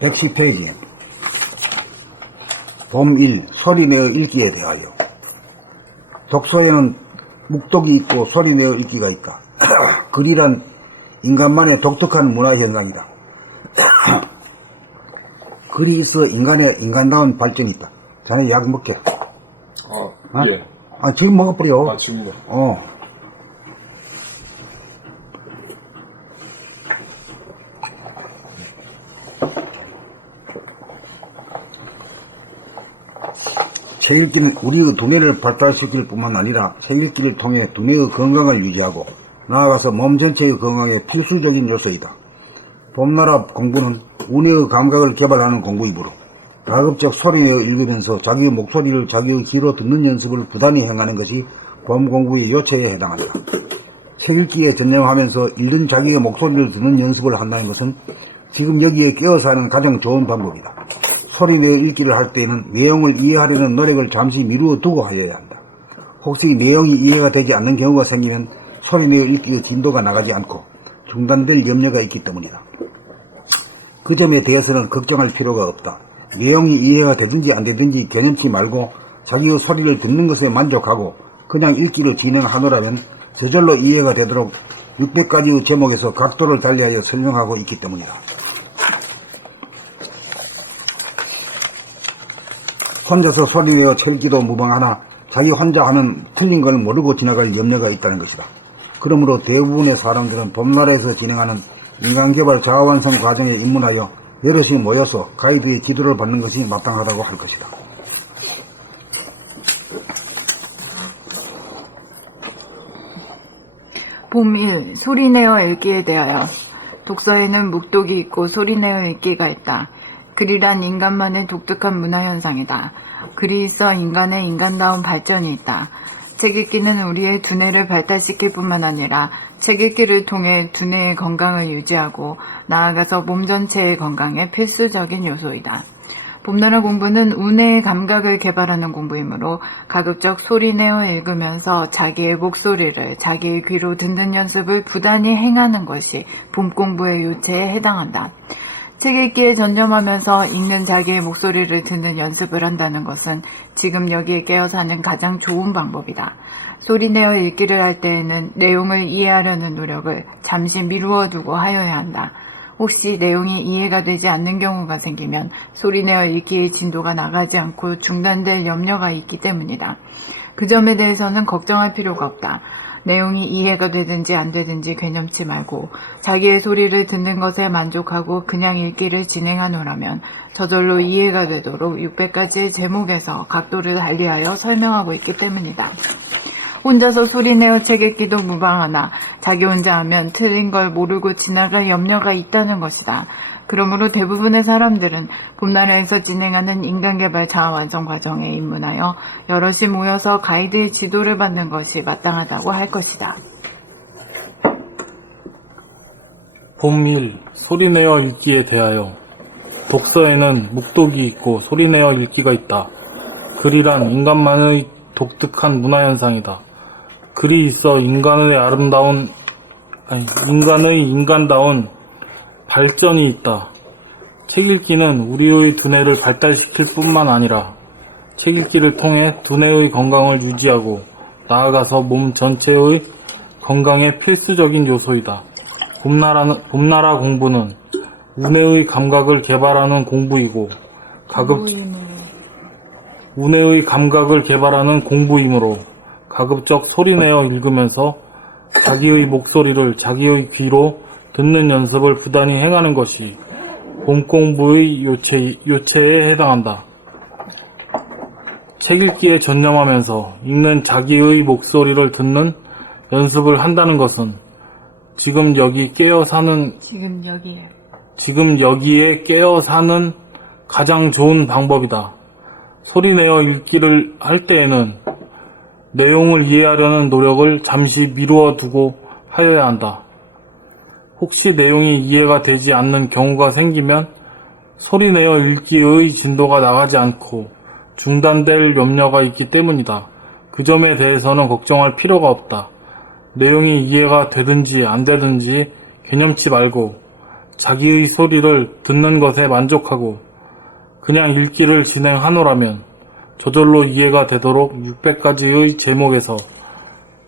110페이지. 봄 1. 소리내어 읽기에 대하여. 독서에는 묵독이 있고 소리내어 읽기가 있다. 글이란 인간만의 독특한 문화현상이다. 글이 있어 인간다운 발전이 있다. 자네 약 먹게. 예. 지금 먹어버려. 지금요. 책 읽기는 우리의 두뇌를 발달시킬 뿐만 아니라 책 읽기를 통해 두뇌의 건강을 유지하고 나아가서 몸 전체의 건강에 필수적인 요소이다. 봄나라 공부는 우뇌의 감각을 개발하는 공부이므로 가급적 소리내어 읽으면서 자기의 목소리를 자기의 귀로 듣는 연습을 부단히 행하는 것이 봄 공부의 요체에 해당한다. 책 읽기에 전념하면서 읽는 자기의 목소리를 듣는 연습을 한다는 것은 지금 여기에 깨어서 하는 가장 좋은 방법이다. 소리내어 읽기를 할 때에는 내용을 이해하려는 노력을 잠시 미루어 두고 하여야 한다. 혹시 내용이 이해가 되지 않는 경우가 생기면 소리내어 읽기의 진도가 나가지 않고 중단될 염려가 있기 때문이다. 그 점에 대해서는 걱정할 필요가 없다. 내용이 이해가 되든지 안 되든지 개념치 말고 자기의 소리를 듣는 것에 만족하고 그냥 읽기를 진행하노라면 저절로 이해가 되도록 600가지의 제목에서 각도를 달리하여 설명하고 있기 때문이다. 혼자서 소리내어 철기도 무방하나 자기 혼자 하면 틀린 걸 모르고 지나갈 염려가 있다는 것이다. 그러므로 대부분의 사람들은 봄나라에서 진행하는 인간개발 자아완성 과정에 입문하여 여럿이 모여서 가이드의 지도를 받는 것이 마땅하다고 할 것이다. 봄 1. 소리내어 읽기에 대하여. 독서에는 묵독이 있고 소리내어 읽기가 있다. 글이란 인간만의 독특한 문화현상이다. 글이 있어 인간의 인간다운 발전이 있다. 책 읽기는 우리의 두뇌를 발달시킬 뿐만 아니라 책 읽기를 통해 두뇌의 건강을 유지하고 나아가서 몸 전체의 건강에 필수적인 요소이다. 봄나라 공부는 우뇌의 감각을 개발하는 공부이므로 가급적 소리내어 읽으면서 자기의 목소리를 자기의 귀로 듣는 연습을 부단히 행하는 것이 봄 공부의 요체에 해당한다. 책 읽기에 전념하면서 읽는 자기의 목소리를 듣는 연습을 한다는 것은 지금 여기에 깨어서 하는 가장 좋은 방법이다. 소리내어 읽기를 할 때에는 내용을 이해하려는 노력을 잠시 미루어 두고 하여야 한다. 혹시 내용이 이해가 되지 않는 경우가 생기면 소리내어 읽기의 진도가 나가지 않고 중단될 염려가 있기 때문이다. 그 점에 대해서는 걱정할 필요가 없다. 내용이 이해가 되든지 안 되든지 개념치 말고 자기의 소리를 듣는 것에 만족하고 그냥 읽기를 진행하노라면 저절로 이해가 되도록 600가지의 제목에서 각도를 달리하여 설명하고 있기 때문이다. 혼자서 소리내어 책 읽기도 무방하나 자기 혼자 하면 틀린 걸 모르고 지나갈 염려가 있다는 것이다. 그러므로 대부분의 사람들은 봄나라에서 진행하는 인간개발 자아완성 과정에 입문하여 여럿이 모여서 가이드의 지도를 받는 것이 마땅하다고 할 것이다. 봄 1. 소리내어 읽기에 대하여. 독서에는 묵독이 있고 소리내어 읽기가 있다. 글이란 인간만의 독특한 문화현상이다. 글이 있어 인간의 인간다운 발전이 있다. 책 읽기는 우리의 두뇌를 발달시킬 뿐만 아니라 책 읽기를 통해 두뇌의 건강을 유지하고 나아가서 몸 전체의 건강에 필수적인 요소이다. 봄나라 공부는 우뇌의 감각을 개발하는 공부이고 우뇌의 감각을 개발하는 공부이므로 가급적 소리내어 읽으면서 자기의 목소리를 자기의 귀로 듣는 연습을 부단히 행하는 것이 봄 공부의 요체에 해당한다. 책 읽기에 전념하면서 읽는 자기의 목소리를 듣는 연습을 한다는 것은 지금 여기에 깨어 사는 가장 좋은 방법이다. 소리내어 읽기를 할 때에는 내용을 이해하려는 노력을 잠시 미루어 두고 하여야 한다. 혹시 내용이 이해가 되지 않는 경우가 생기면 소리내어 읽기의 진도가 나가지 않고 중단될 염려가 있기 때문이다. 그 점에 대해서는 걱정할 필요가 없다. 내용이 이해가 되든지 안 되든지 개념치 말고 자기의 소리를 듣는 것에 만족하고 그냥 읽기를 진행하노라면 저절로 이해가 되도록 600가지의 제목에서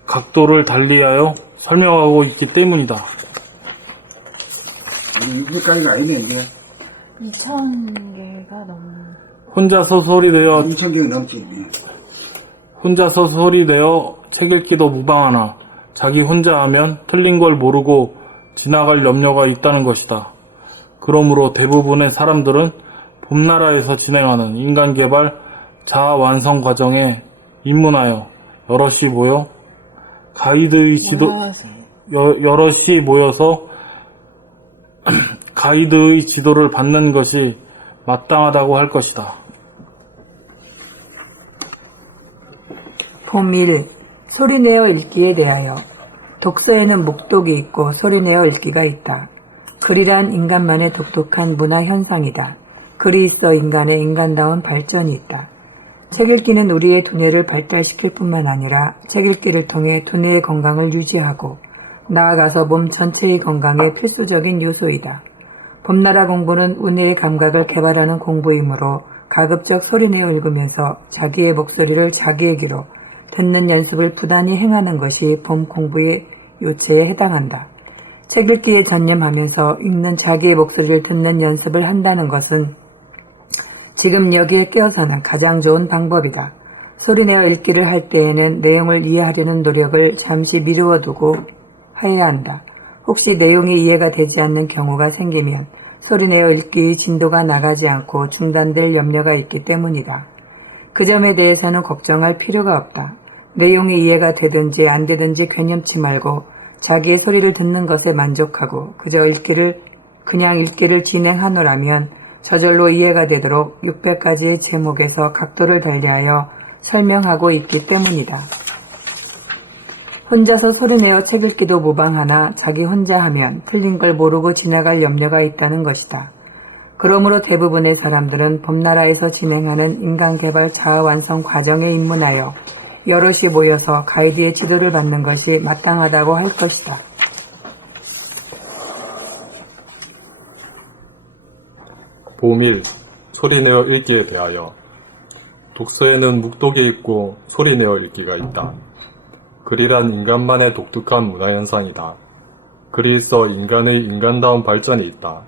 각도를 달리하여 설명하고 있기 때문이다. 이게까지가 아니네, 이게. 2000개가 넘는. 혼자서 소리내어 2,000개 넘지. 책 읽기도 무방하나 자기 혼자 하면 틀린 걸 모르고 지나갈 염려가 있다는 것이다. 그러므로 대부분의 사람들은 봄나라에서 진행하는 인간개발 자아 완성 과정에 입문하여 여럿이 모여서 가이드의 지도를 받는 것이 마땅하다고 할 것이다. 봄 1. 소리내어 읽기에 대하여. 독서에는 묵독이 있고 소리내어 읽기가 있다. 글이란 인간만의 독특한 문화 현상이다. 글이 있어 인간의 인간다운 발전이 있다. 책 읽기는 우리의 두뇌를 발달시킬 뿐만 아니라 책 읽기를 통해 두뇌의 건강을 유지하고 나아가서 몸 전체의 건강에 필수적인 요소이다. 봄나라 공부는 우뇌의 감각을 개발하는 공부이므로 가급적 소리내어 읽으면서 자기의 목소리를 자기의 귀로 듣는 연습을 부단히 행하는 것이 봄 공부의 요체에 해당한다. 책 읽기에 전념하면서 읽는 자기의 목소리를 듣는 연습을 한다는 것은 지금 여기에 끼어서는 가장 좋은 방법이다. 소리내어 읽기를 할 때에는 내용을 이해하려는 노력을 잠시 미루어 두고 해야 한다. 혹시 내용이 이해가 되지 않는 경우가 생기면 소리내어 읽기의 진도가 나가지 않고 중단될 염려가 있기 때문이다. 그 점에 대해서는 걱정할 필요가 없다. 내용이 이해가 되든지 안 되든지 괴념치 말고 자기의 소리를 듣는 것에 만족하고 그저 그냥 읽기를 진행하노라면 저절로 이해가 되도록 600가지의 제목에서 각도를 달리하여 설명하고 있기 때문이다. 혼자서 소리내어 책 읽기도 무방하나 자기 혼자 하면 틀린 걸 모르고 지나갈 염려가 있다는 것이다. 그러므로 대부분의 사람들은 봄나라에서 진행하는 인간개발 자아완성 과정에 입문하여 여럿이 모여서 가이드의 지도를 받는 것이 마땅하다고 할 것이다. 봄 1. 소리내어 읽기에 대하여. 독서에는 묵독이 있고 소리내어 읽기가 있다. 글이란 인간만의 독특한 문화현상이다. 글이 있어 인간의 인간다운 발전이 있다.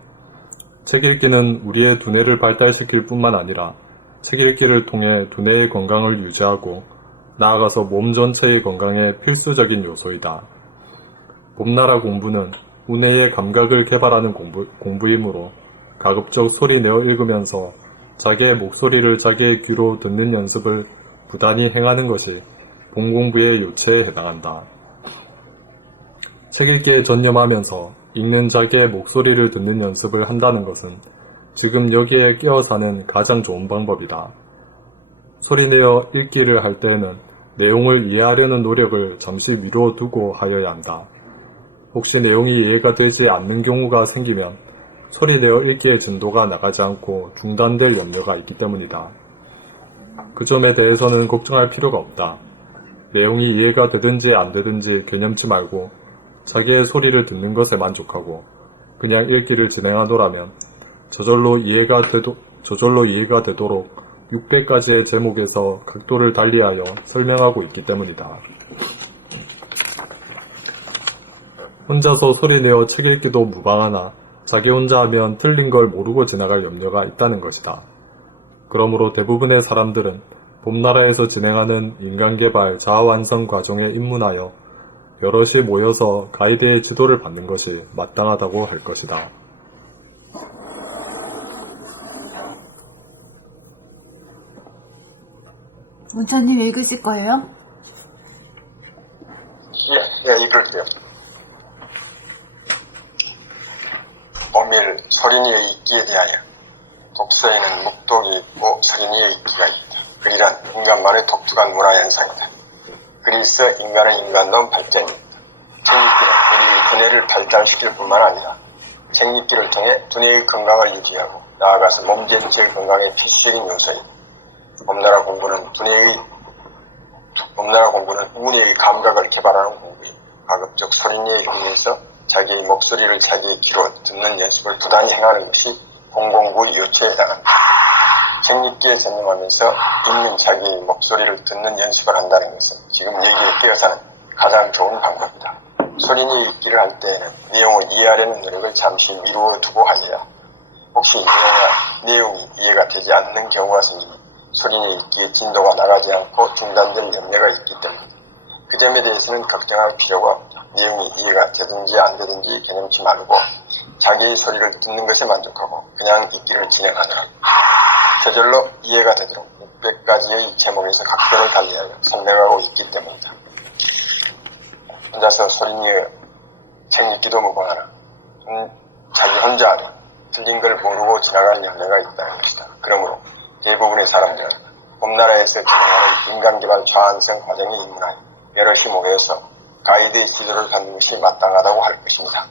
책 읽기는 우리의 두뇌를 발달시킬 뿐만 아니라 책 읽기를 통해 두뇌의 건강을 유지하고 나아가서 몸 전체의 건강에 필수적인 요소이다. 봄나라 공부는 우뇌의 감각을 개발하는 공부이므로 가급적 소리내어 읽으면서 자기의 목소리를 자기의 귀로 듣는 연습을 부단히 행하는 것이 봄 공부의 요체에 해당한다. 책 읽기에 전념하면서 읽는 자기의 목소리를 듣는 연습을 한다는 것은 지금 여기에 끼어 사는 가장 좋은 방법이다. 소리내어 읽기를 할 때에는 내용을 이해하려는 노력을 잠시 미루어 두고 하여야 한다. 혹시 내용이 이해가 되지 않는 경우가 생기면 소리내어 읽기의 진도가 나가지 않고 중단될 염려가 있기 때문이다. 그 점에 대해서는 걱정할 필요가 없다. 내용이 이해가 되든지 안 되든지 개념치 말고 자기의 소리를 듣는 것에 만족하고 그냥 읽기를 진행하노라면 저절로 이해가 되도록 600가지의 제목에서 각도를 달리하여 설명하고 있기 때문이다. 혼자서 소리내어 책 읽기도 무방하나 자기 혼자 하면 틀린 걸 모르고 지나갈 염려가 있다는 것이다. 그러므로 대부분의 사람들은 봄나라에서 진행하는 인간개발 자아완성 과정에 입문하여 여럿이 모여서 가이드의 지도를 받는 것이 마땅하다고 할 것이다. 문천님 읽으실 거예요? 예, 읽을게요. 봄일 소리내어 읽기에 대하여. 독서에는 묵독이 있고 소리내어 읽기가 있다. 글이란 인간만의 독특한 문화현상이다. 글이 있어 인간의 인간다운 발전이 있다. 책 읽기는 우리 두뇌를 발달시킬 뿐만 아니라 책 읽기를 통해 두뇌의 건강을 유지하고 나아가서 몸 전체의 건강에 필수적인 요소이다. 봄나라 공부는 우뇌의 감각을 개발하는 공부이고 가급적 소리내어 읽으면서 자기의 목소리를 자기의 귀로 듣는 연습을 부단히 행하는 것이 공공부 요체에 해당합니다. 책 읽기에 전념하면서 읽는 자기의 목소리를 듣는 연습을 한다는 것은 지금 여기에 끼어서는 가장 좋은 방법이다. 소리내어 읽기를 할 때에는 내용을 이해하려는 노력을 잠시 미루어 두고 하여야 혹시 내용이 이해가 되지 않는 경우가 생기니 소리내어 읽기의 진도가 나가지 않고 중단될 염려가 있기 때문에 그 점에 대해서는 걱정할 필요가 없다. 내용이 이해가 되든지 안 되든지 개념치 말고 자기의 소리를 듣는 것에 만족하고 그냥 읽기를 진행하느라 저절로 이해가 되도록 600가지의 제목에서 각별을 달리하여 선명하고 있기 때문이다. 혼자서 소리내어 책 읽기도 무방하나 자기 혼자 하면 틀린 걸 모르고 지나갈 연례가 있다는 것이다. 그러므로 대부분의 사람들은 봄나라에서 진행하는 인간개발 좌안성 과정에 입문하여 여럿이 모여서 가이드의 지도를 받는 것이 마땅하다고 할 것입니다.